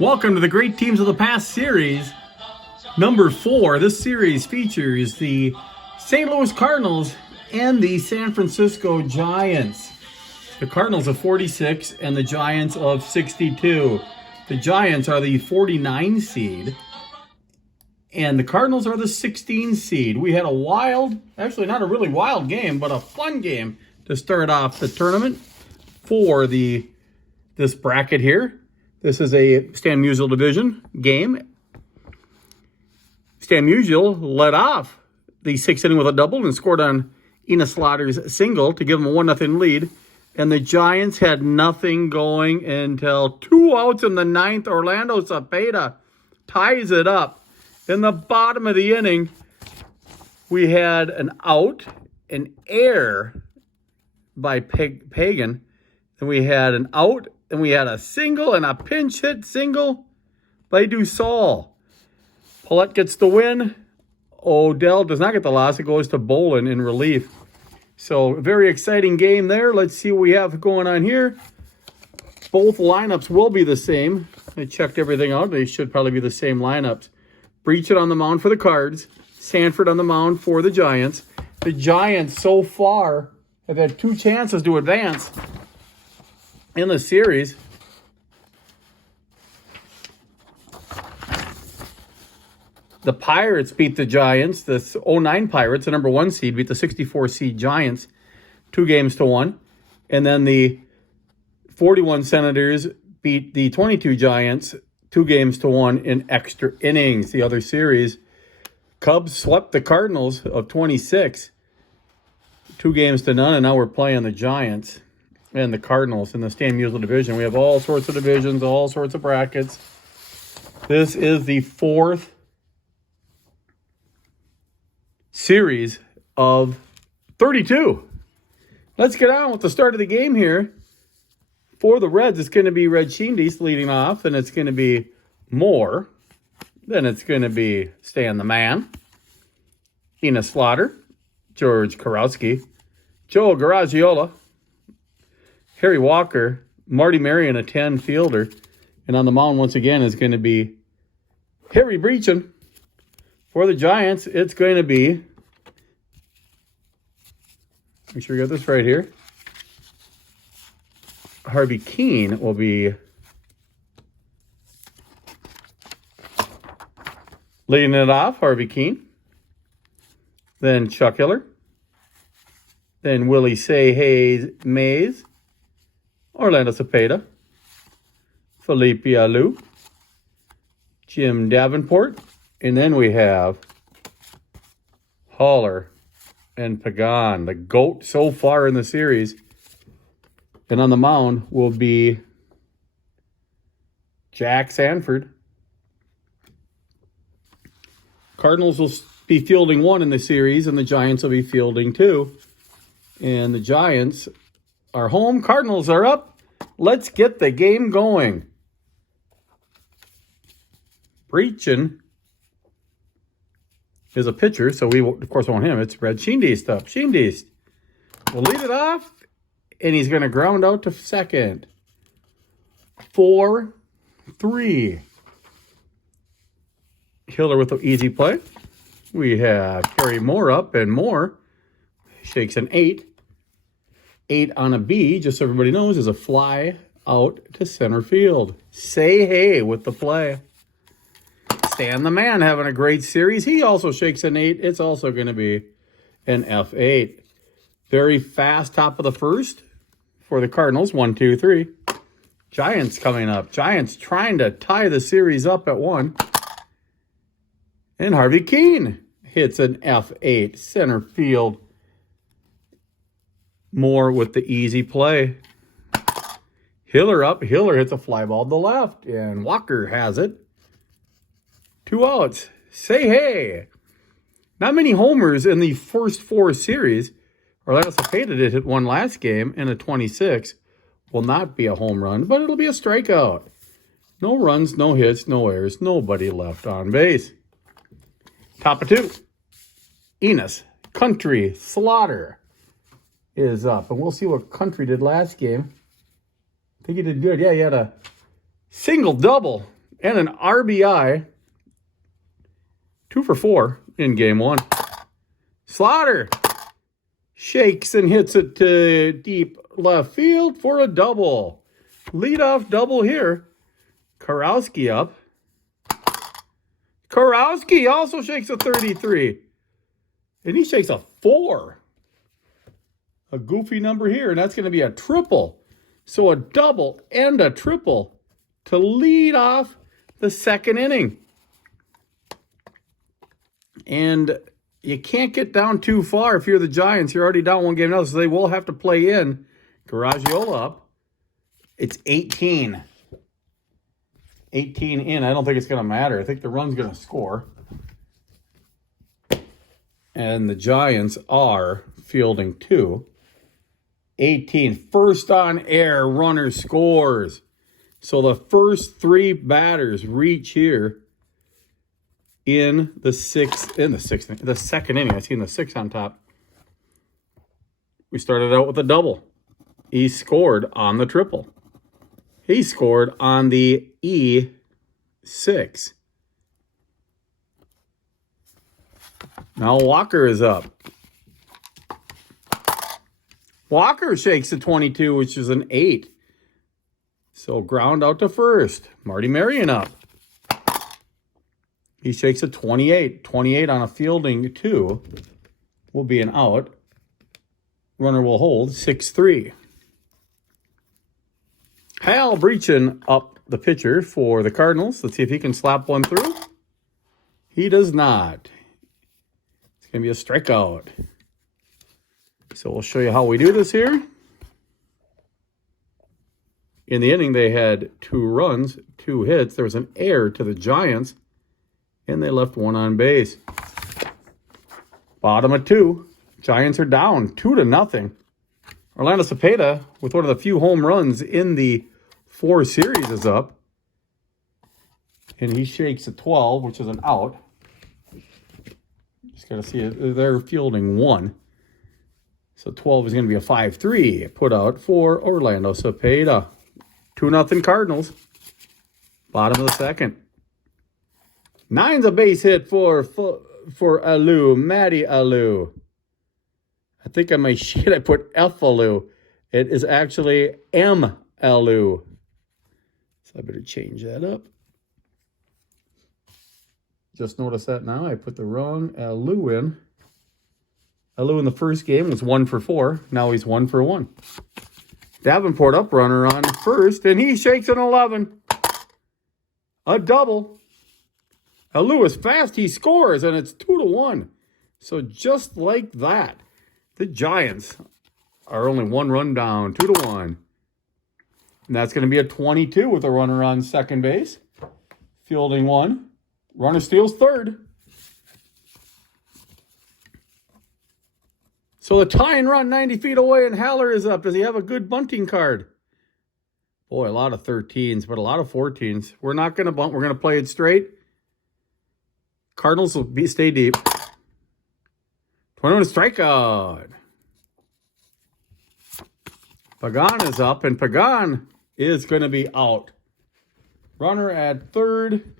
Welcome to the Great Teams of the Past series, number 4. This series features the St. Louis Cardinals and the San Francisco Giants. The Cardinals of 46 and the Giants of 62. The Giants are the 49 seed and the Cardinals are the 16 seed. We had a wild, actually not a really wild game, but a fun game to start off the tournament for this bracket here. This is a Stan Musial division game. Stan Musial led off the 6th inning with a double and scored on Enos Slaughter's single to give him a 1-0 lead. And the Giants had nothing going until 2 outs in the 9th. Orlando Cepeda ties it up. In the bottom of the inning, we had an out, an error by Pagan. And we had an out. And we had a single and a pinch hit single by Dussault. Paulette gets the win. Odell does not get the loss. It goes to Bolin in relief. So, very exciting game there. Let's see what we have going on here. Both lineups will be the same. I checked everything out. They should probably be the same lineups. Breachin on the mound for the Cards. Sanford on the mound for the Giants. The Giants so far have had 2 chances to advance in the series. The Pirates beat the Giants. The 09 Pirates, the number 1 seed, beat the 64 seed Giants 2-1. And then the 41 Senators beat the 22 Giants 2-1 in extra innings. The other series, Cubs swept the Cardinals of 26 2-0, and now we're playing the Giants and the Cardinals in the Stan Musial division. We have all sorts of divisions, all sorts of brackets. This is the 4th series of 32. Let's get on with the start of the game here. For the Reds, it's going to be Red Shindies leading off, and it's going to be Moore. Then it's going to be Stan the Man, Enos Slaughter, George Karowski, Joe Garagiola, Harry Walker, Marty Marion, a 10 fielder. And on the mound once again is going to be Harry Breachin. For the Giants, it's going to be, make sure we got this right here, Harvey Keene will be leading it off, Harvey Keene. Then Chuck Hiller. Then Willie Hayes Mays. Orlando Cepeda, Felipe Alou, Jim Davenport, and then we have Haller and Pagan, the GOAT so far in the series. And on the mound will be Jack Sanford. Cardinals will be fielding 1 in the series, and the Giants will be fielding 2. And the Giants are home. Cardinals are up. Let's get the game going. Breachin is a pitcher, so we, of course, want him. It's Red Shindies stuff. Shindies will lead it off, and he's going to ground out to second. 4-3. Hiller with the easy play. We have Harry Moore up, and Moore shakes an 8. 8 on a B, just so everybody knows, is a fly out to center field. Say hey with the play. Stan the Man having a great series. He also shakes an 8. It's also going to be an F8. Very fast top of the first for the Cardinals. 1, 2, 3. Giants coming up. Giants trying to tie the series up at 1. And Harvey Keene hits an F8 center field. Moore with the easy play. Hiller up. Hiller hits a fly ball to the left. And Walker has it. 2 outs. Say hey. Not many homers in the first 4 series. Orlando Cepeda did hit 1 last game. And a 26 will not be a home run, but it'll be a strikeout. No runs, no hits, no errors. Nobody left on base. Top of 2. Enos Country Slaughter is up. And we'll see what Country did last game. I think he did good. Yeah, he had a single double and an RBI. 2 for 4 in game 1. Slaughter shakes and hits it to deep left field for a double. Leadoff double here. Karowski up. Karowski also shakes a 33. And he shakes a 4. A goofy number here, and that's going to be a triple. So a double and a triple to lead off the second inning. And you can't get down too far if you're the Giants. You're already down 1 game now, so they will have to play in. Garagiola up. It's 18. 18 in. I don't think it's going to matter. I think the run's going to score. And the Giants are fielding 2. 18. First on air, runner scores. So the first 3 batters reach here in the second inning. I seen the 6 on top. We started out with a double. He scored on the triple. He scored on the E6. Now Walker is up. Walker shakes a 22, which is an 8. So ground out to first. Marty Marion up. He shakes a 28. 28 on a fielding 2 will be an out. Runner will hold 6-3. Hal Breachin up the pitcher for the Cardinals. Let's see if he can slap one through. He does not. It's going to be a strikeout. So we'll show you how we do this here. In the inning, they had 2 runs, 2 hits. There was an error to the Giants, and they left 1 on base. Bottom of 2. Giants are down 2-0. Orlando Cepeda, with one of the few home runs in the 4 series, is up. And he shakes a 12, which is an out. Just got to see it. They're fielding 1. So 12 is going to be a 5-3 put out for Orlando Cepeda. 2-0 Cardinals. Bottom of the second. 9's a base hit for Alou, Matty Alou. I think on my sheet I put F Alou. It is actually M Alou. So I better change that up. Just noticed that now. I put the wrong Alou in. Alou in the first game was 1 for 4. Now he's 1 for 1. Davenport up runner on first, and he shakes an 11. A double. Alou is fast. He scores, and it's 2-1. So just like that, the Giants are only 1 run down, 2-1. And that's going to be a 22 with a runner on second base. Fielding 1. Runner steals third. So the tying run 90 feet away, and Haller is up. Does he have a good bunting card? Boy, a lot of 13s, but a lot of 14s. We're not going to bunt. We're going to play it straight. Cardinals will stay deep. 21 strikeout. Pagan is up, and Pagan is going to be out. Runner at third.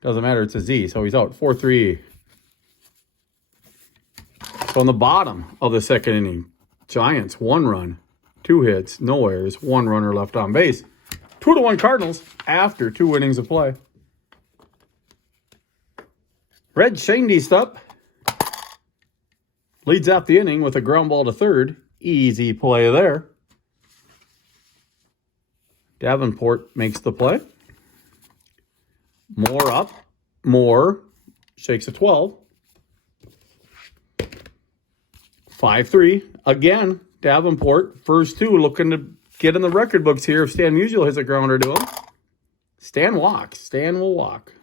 Doesn't matter. It's a Z, so he's out. 4-3. So on the bottom of the second inning, Giants 1 run, 2 hits, no errors, 1 runner left on base. 2-1 Cardinals after 2 innings of play. Red Shandy's up. Leads out the inning with a ground ball to third. Easy play there. Davenport makes the play. Moore up. Moore shakes a 12. 5-3. Again, Davenport, first 2, looking to get in the record books here if Stan Musial hits a grounder to him. Stan walks. Stan will walk.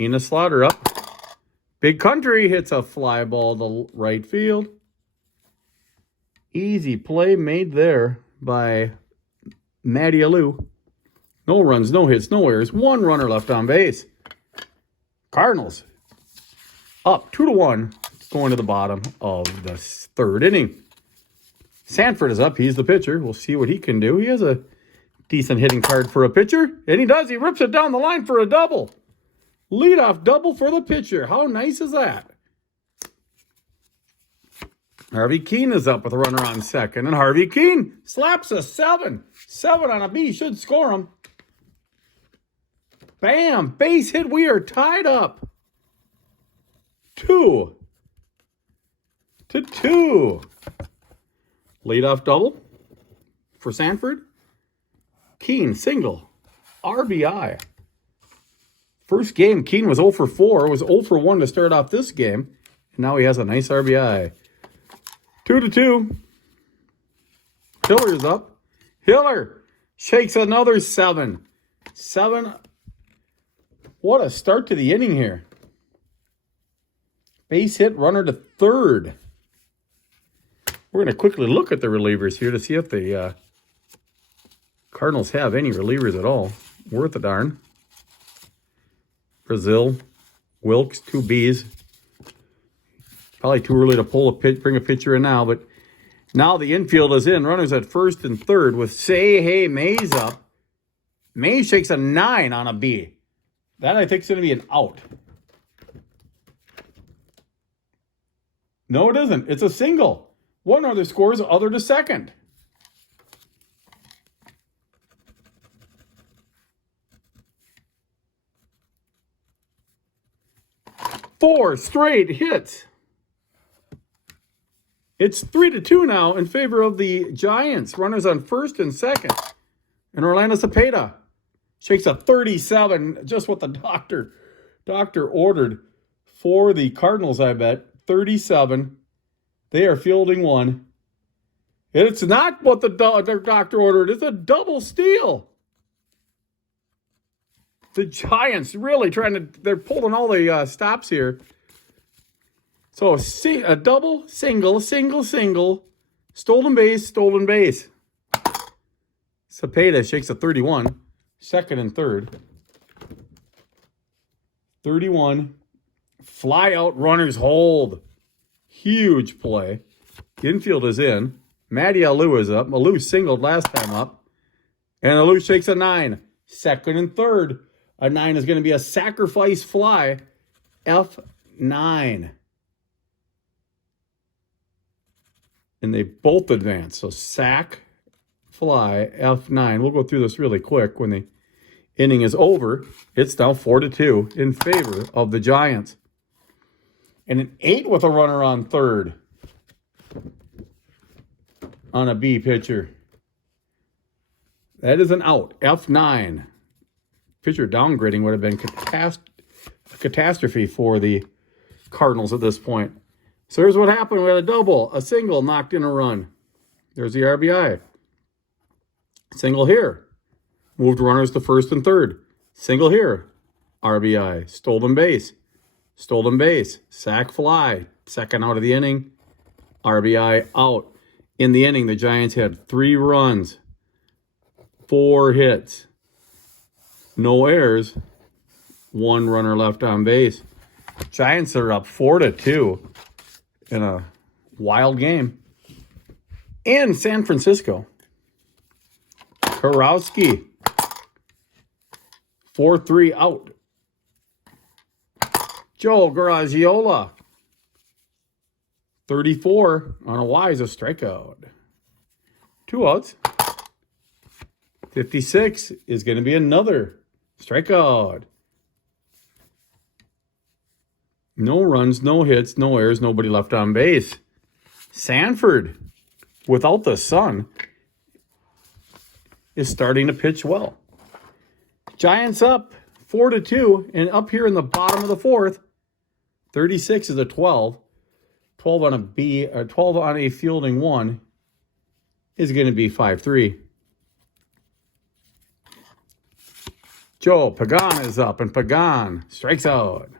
Ina Slaughter up. Big Country hits a fly ball to right field. Easy play made there by Matty Alou. No runs, no hits, no errors. 1 runner left on base. Cardinals up 2-1, going to the bottom of the 3rd inning. Sanford is up. He's the pitcher. We'll see what he can do. He has a Decent hitting card for a pitcher. And he does. He rips it down the line for a double. Leadoff double for the pitcher. How nice is that? Harvey Keene is up with a runner on second. And Harvey Keene slaps a 7. 7 on a B. Should score him. Bam. Base hit. We are tied up. 2-2. Leadoff double for Sanford. Keene single. RBI. First game, Keene was 0 for 4. Was 0 for 1 to start off this game. And now he has a nice RBI. 2-2. Hiller's up. Hiller shakes another 7. 7. What a start to the inning here. Base hit, runner to third. We're going to quickly look at the relievers here to see if the Cardinals have any relievers at all. Worth a darn. Brazil, Wilkes, 2 Bs. Probably too early to pull a pitch, bring a pitcher in now, but now the infield is in. Runners at first and third with Say Mays up. Mays shakes a 9 on a B. That I think is going to be an out. No, it isn't. It's a single. One other scores, other to second. Four straight hits. It's 3-2 now in favor of the Giants. Runners on first and second. And Orlando Cepeda shakes a 37, just what the doctor ordered for the Cardinals, I bet. 37. They are fielding one. It's not what the doctor ordered. It's a double steal. The Giants really they're pulling all the stops here. So a double, single, stolen base. Cepeda shakes a 31, second and third. 31, fly out, runners hold. Huge play. The infield is in. Matty Alou is up. Alou singled last time up. And Alou shakes a 9, second and third. A 9 is going to be a sacrifice fly. F9. And they both advance. So sack, fly, F9. We'll go through this really quick. When the inning is over, it's now 4-2 in favor of the Giants. And an 8 with a runner on third on a B pitcher. That is an out. F9. Pitcher downgrading would have been a catastrophe for the Cardinals at this point. So here's what happened. We had a double, a single, knocked in a run. There's the RBI. Single here. Moved runners to first and third. Single here. RBI. Stolen base. Sack fly. Second out of the inning. RBI out. In the inning, the Giants had 3 runs. 4 hits. No errors. 1 runner left on base. Giants are up 4-2 in a wild game. In San Francisco. Karowski. 4-3 out. Joe Garagiola. 34 on a Y is a strikeout. 2 outs. 56 is going to be another strikeout. No runs, no hits, no errors, nobody left on base. Sanford, without the sun, is starting to pitch well. Giants up 4-2, and up here in the bottom of the fourth, 36 is a 12. 12 on a B, or 12 on a fielding 1 is going to be 5-3. Joe Pagan is up, and Pagan strikes out.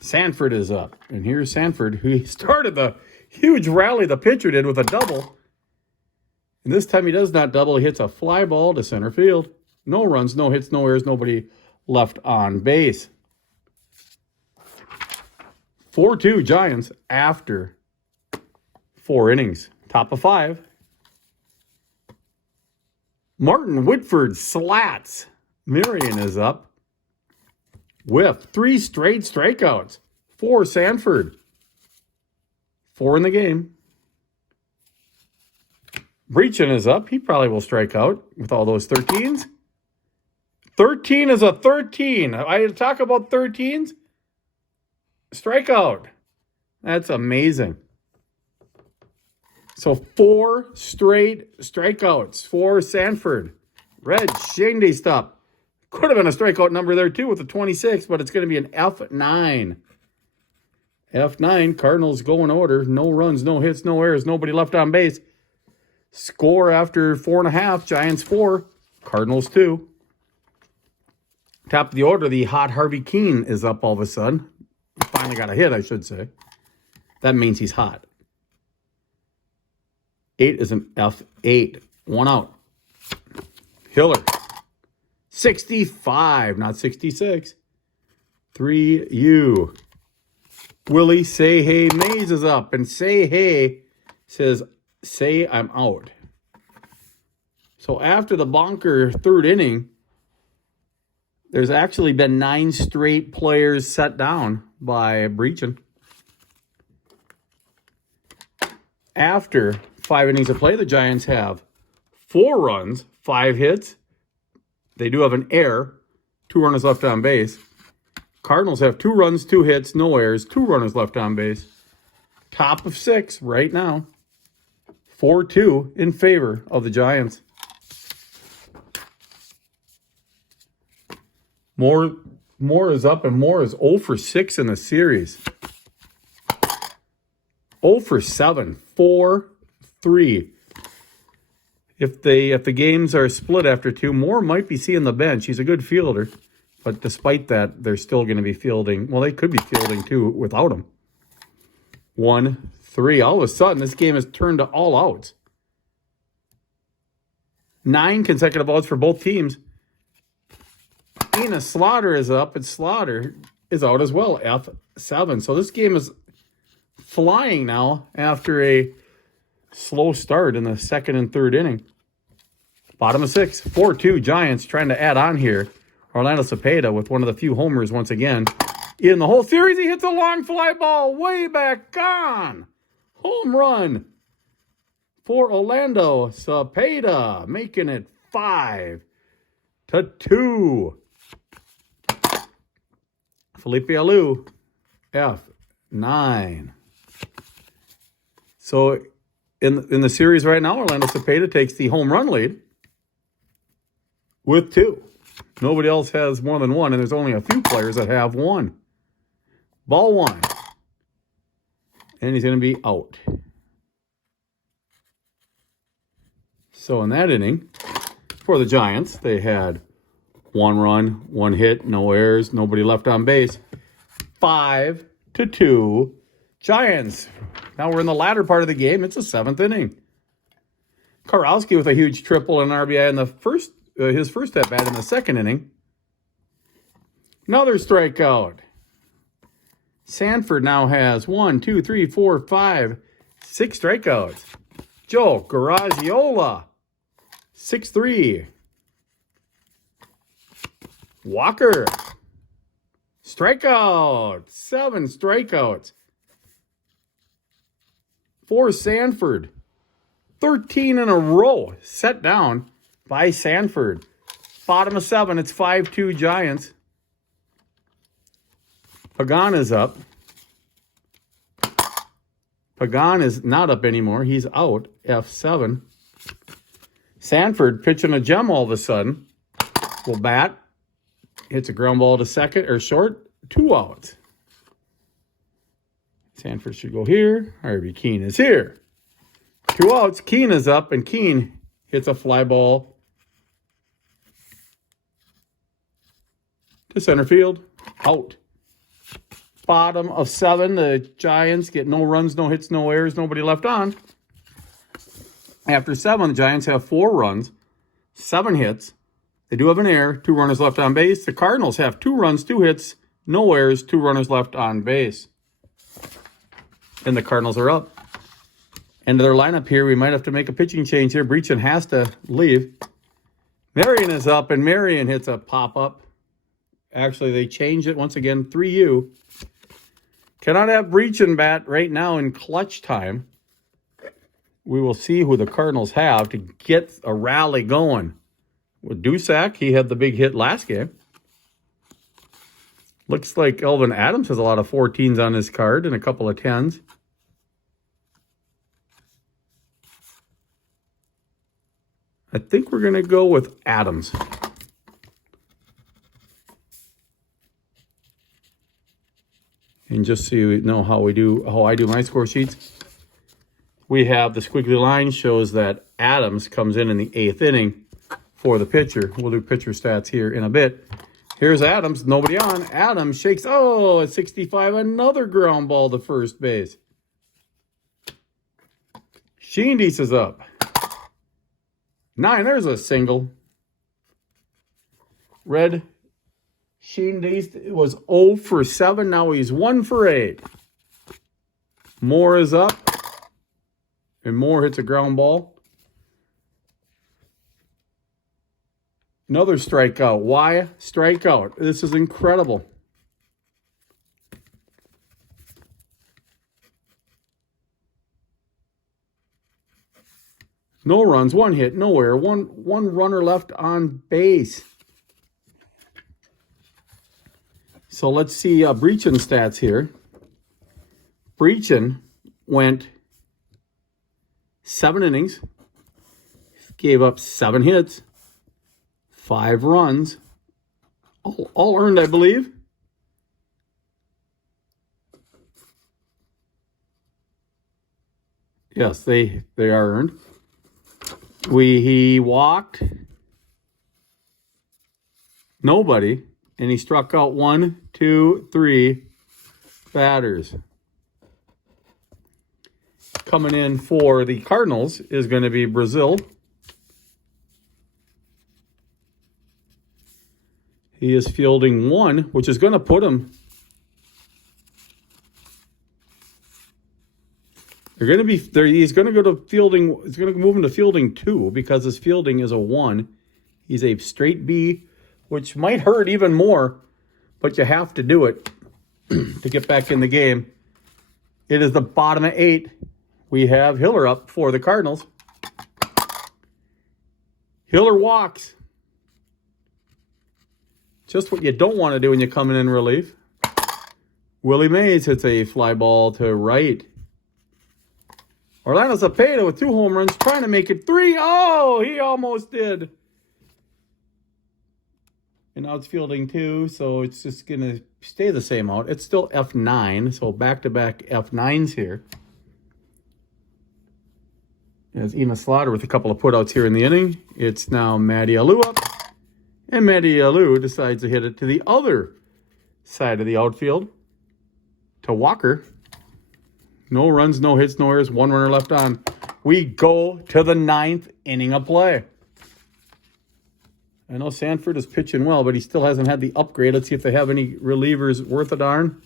Sanford is up, and here's Sanford, who started the huge rally the pitcher did with a double. And this time he does not double. He hits a fly ball to center field. No runs, no hits, no errors, nobody left on base. 4-2 Giants after 4 innings. Top of 5. Martin Whitford slats. Marion is up with 3 straight strikeouts for Sanford. 4 in the game. Breachin is up. He probably will strike out with all those 13s. 13 is a 13. I talk about 13s. Strikeout. That's amazing. So 4 straight strikeouts for Sanford. Red Shandy stuff. Could have been a strikeout number there too with a 26, but it's going to be an F9. F9, Cardinals go in order. No runs, no hits, no errors, nobody left on base. Score after 4.5, Giants 4, Cardinals 2. Top of the order, the hot Harvey Keene is up all of a sudden. Finally got a hit, I should say. That means he's hot. 8 is an F8. 1 out. Hiller. 65, not 66. 3U. Willie Say Hey Mays is up. And Say Hey says, say I'm out. So after the bonker third inning, there's actually been 9 straight players set down by Breachin. After 5 innings of play, the Giants have 4 runs, 5 hits. They do have an error, 2 runners left on base. Cardinals have 2 runs, 2 hits, no errors, 2 runners left on base. Top of 6 right now. 4-2 in favor of the Giants. Moore is up, and Moore is 0 for 6 in the series. 0 for 7, 4-3. If the games are split after 2, Moore might be seeing the bench. He's a good fielder, but despite that, they're still going to be fielding. Well, they could be fielding too without him. 1-3. All of a sudden, this game has turned to all outs. 9 consecutive outs for both teams. Ina Slaughter is up, and Slaughter is out as well, F7. So this game is flying now after a slow start in the second and third inning. Bottom of 6, 4-2 Giants trying to add on here. Orlando Cepeda with one of the few homers once again. In the whole series, he hits a long fly ball way back on. Home run for Orlando Cepeda, making it 5-2. Felipe Alou, F9. So in the series right now, Orlando Cepeda takes the home run lead with 2. Nobody else has more than 1, and there's only a few players that have 1. Ball 1. And he's going to be out. So in that inning, for the Giants, they had 1 run, 1 hit, no errors, nobody left on base. 5-2 Giants. Now we're in the latter part of the game. It's the 7th inning. Karowski with a huge triple and RBI in the his first at bat in the second inning. Another strikeout. Sanford now has 1, 2, 3, 4, 5, 6 strikeouts. Joe Garagiola, 6-3. Walker, strikeout, 7 strikeouts. For Sanford, 13 in a row set down by Sanford. Bottom of 7, it's 5-2 Giants. Pagan is up. Pagan is not up anymore. He's out. F7. Sanford pitching a gem all of a sudden. Will bat. Hits a ground ball to second or short. 2 outs. Sanford should go here. Harvey Keene is here. 2 outs. Keene is up, and Keene hits a fly ball to center field. Out. Bottom of 7, the Giants get no runs, no hits, no errors, nobody left on. After 7, the Giants have 4 runs, 7 hits. They do have an error, 2 runners left on base. The Cardinals have 2 runs, 2 hits, no errors, 2 runners left on base. And the Cardinals are up. End of their lineup here. We might have to make a pitching change here. Breachin has to leave. Marion is up, and Marion hits a pop-up. Actually, they changed it once again. 3U. Cannot have breach and bat right now in clutch time. We will see who the Cardinals have to get a rally going. With Dusak, he had the big hit last game. Looks like Elvin Adams has a lot of 14s on his card and a couple of 10s. I think we're going to go with Adams. And just so you know how I do my score sheets, we have the squiggly line shows that Adams comes in the 8th inning for the pitcher. We'll do pitcher stats here in a bit. Here's Adams, nobody on. Adams shakes, at 65, another ground ball to first base. Sheendies is up. 9, there's a single. Red Sheendies was 0 for 7, now he's 1 for 8. Moore is up. And Moore hits a ground ball. Another strikeout. Why strikeout? This is incredible. No runs, 1 hit, nowhere. One runner left on base. So let's see Breachin stats here. Breachin went 7 innings, gave up 7 hits, 5 runs, all earned, I believe. Yes, they are earned. He walked nobody, and he struck out 1, 2, 3 batters. Coming in for the Cardinals is going to be Brazil. He is fielding 1, which is going to put him. He's going to go to fielding. It's going to move him to fielding 2 because his fielding is a 1. He's a straight B, which might hurt even more, but you have to do it to get back in the game. It is the bottom of 8. We have Hiller up for the Cardinals. Hiller walks. Just what you don't want to do when you're coming in relief. Willie Mays hits a fly ball to right. Orlando Cepeda with 2 home runs, trying to make it 3. Oh, he almost did. And now it's fielding 2, so it's just going to stay the same out. It's still F9, so back-to-back F9s here. As Ina Slaughter with a couple of putouts here in the inning. It's now Matty Alou up. And Matty Alou decides to hit it to the other side of the outfield. To Walker. No runs, no hits, no errors. 1 runner left on. We go to the 9th inning of play. I know Sanford is pitching well, but he still hasn't had the upgrade. Let's see if they have any relievers worth a darn.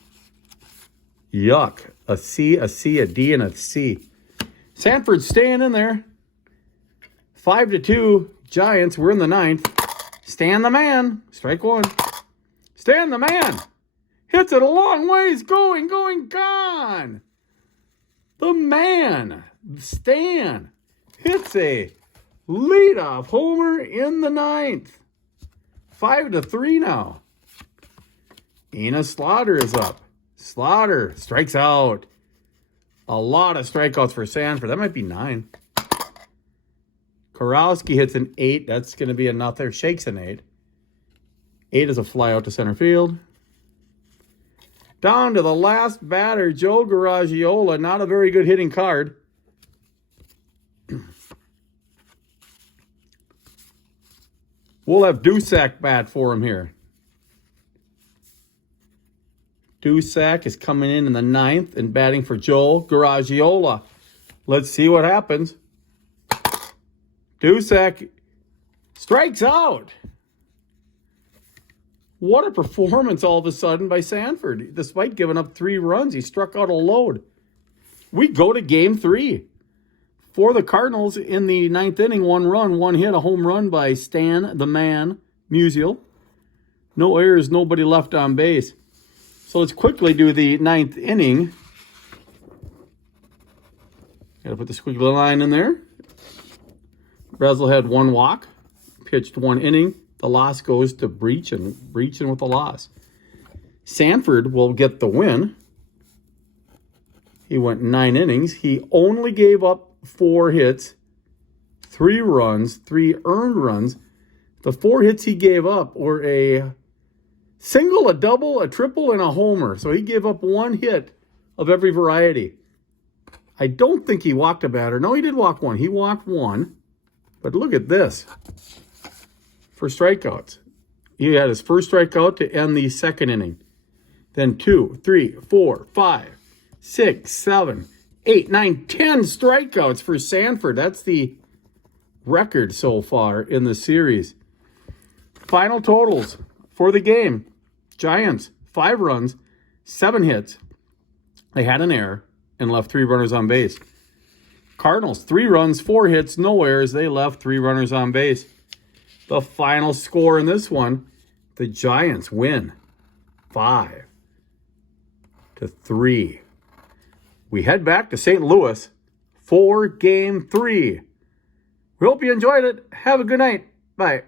Yuck. A C, a D, and a C. Sanford's staying in there. 5-2 Giants. We're in the 9th. Stan the man. Strike 1. Stan the man. Hits it a long ways. Going, gone. The man, Stan, hits a leadoff homer in the 9th. 5-3 now. Ina Slaughter is up. Slaughter strikes out. A lot of strikeouts for Sanford. That might be 9. Korowski hits an 8. That's going to be enough there. Shakes an 8. 8 is a fly out to center field. Down to the last batter, Joe Garagiola. Not a very good hitting card. We'll have Dusak bat for him here. Dusak is coming in the 9th and batting for Joe Garagiola. Let's see what happens. Dusak strikes out. What a performance all of a sudden by Sanford. Despite giving up 3 runs, he struck out a load. We go to game 3. For the Cardinals in the 9th inning, 1 run, 1 hit, a home run by Stan the Man Musial. No errors, nobody left on base. So let's quickly do the 9th inning. Got to put the squiggly line in there. Breslin had 1 walk, pitched 1 inning. The loss goes to Breachin with the loss. Sanford will get the win. He went 9 innings. He only gave up 4 hits, 3 runs, 3 earned runs. The 4 hits he gave up were a single, a double, a triple, and a homer. So he gave up 1 hit of every variety. I don't think he walked a batter. No, he did walk 1. He walked 1. But look at this. For strikeouts. He had his first strikeout to end the 2nd inning. Then 2, 3, 4, 5, 6, 7, 8, 9, 10 strikeouts for Sanford. That's the record so far in the series. Final totals for the game. Giants, 5 runs, 7 hits. They had an error and left 3 runners on base. Cardinals, 3 runs, 4 hits, no errors. They left 3 runners on base. The final score in this one, the Giants win 5-3. We head back to St. Louis for Game 3. We hope you enjoyed it. Have a good night. Bye.